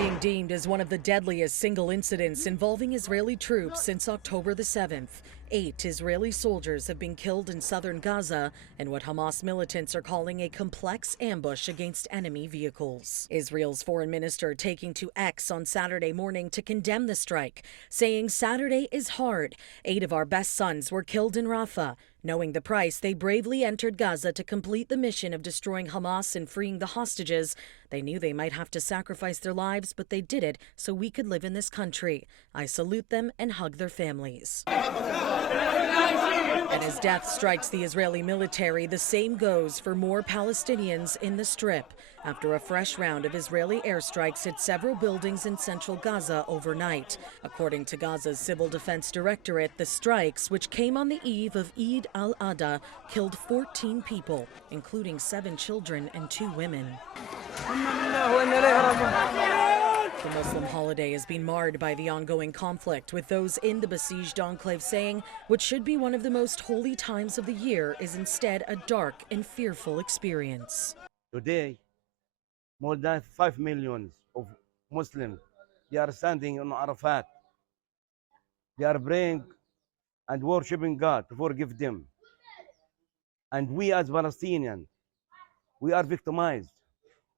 Being deemed as one of the deadliest single incidents involving Israeli troops since October the 7th. 8 Israeli soldiers have been killed in southern Gaza in what Hamas militants are calling a complex ambush against enemy vehicles. Israel's foreign minister taking to X on Saturday morning to condemn the strike, saying Saturday is hard. 8 of our best sons were killed in Rafah. Knowing the price, they bravely entered Gaza to complete the mission of destroying Hamas and freeing the hostages. They knew they might have to sacrifice their lives, but they did it so we could live in this country. I salute them and hug their families. And as death strikes the Israeli military, the same goes for more Palestinians in the Strip after a fresh round of Israeli airstrikes hit several buildings in central Gaza overnight. According to Gaza's Civil Defense Directorate, the strikes, which came on the eve of Eid Al-Adha, killed 14 people, including 7 children and 2 women. The Muslim holiday has been marred by the ongoing conflict, with those in the besieged enclave saying what should be one of the most holy times of the year is instead a dark and fearful experience. Today, more than 5 million of Muslims, they are standing on Arafat. They are praying and worshiping God to forgive them. And we as Palestinians, we are victimized.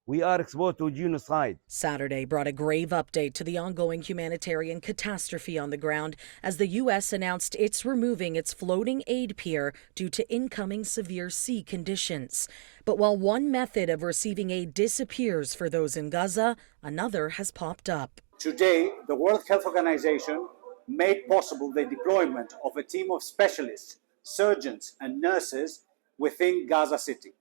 We are exposed to genocide. Saturday brought a grave update to the ongoing humanitarian catastrophe on the ground as the U.S. announced it's removing its floating aid pier due to incoming severe sea conditions. But while one method of receiving aid disappears for those in Gaza, another has popped up. Today, the World Health Organization made possible the deployment of a team of specialists, surgeons, and nurses within Gaza City.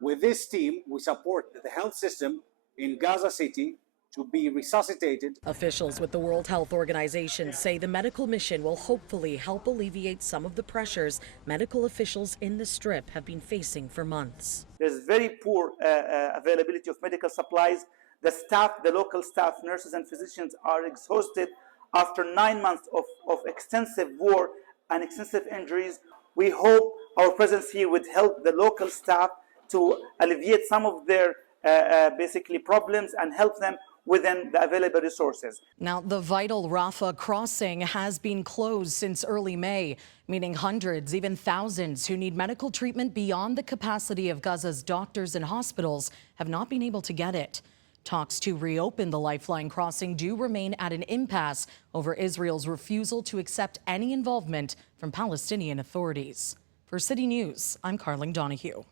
With this team, we support the health system in Gaza City to be resuscitated. Officials with the World Health Organization say the medical mission will hopefully help alleviate some of the pressures medical officials in the Strip have been facing for months. There's very poor availability of medical supplies. The staff, the local staff, nurses and physicians are exhausted after 9 months of extensive war and extensive injuries. We hope our presence here would help the local staff to alleviate some of their basically problems and help them within the available resources. Now, the vital Rafah crossing has been closed since early May, meaning hundreds, even thousands who need medical treatment beyond the capacity of Gaza's doctors and hospitals have not been able to get it. Talks to reopen the lifeline crossing do remain at an impasse over Israel's refusal to accept any involvement from Palestinian authorities. For City News, I'm Karling Donoghue.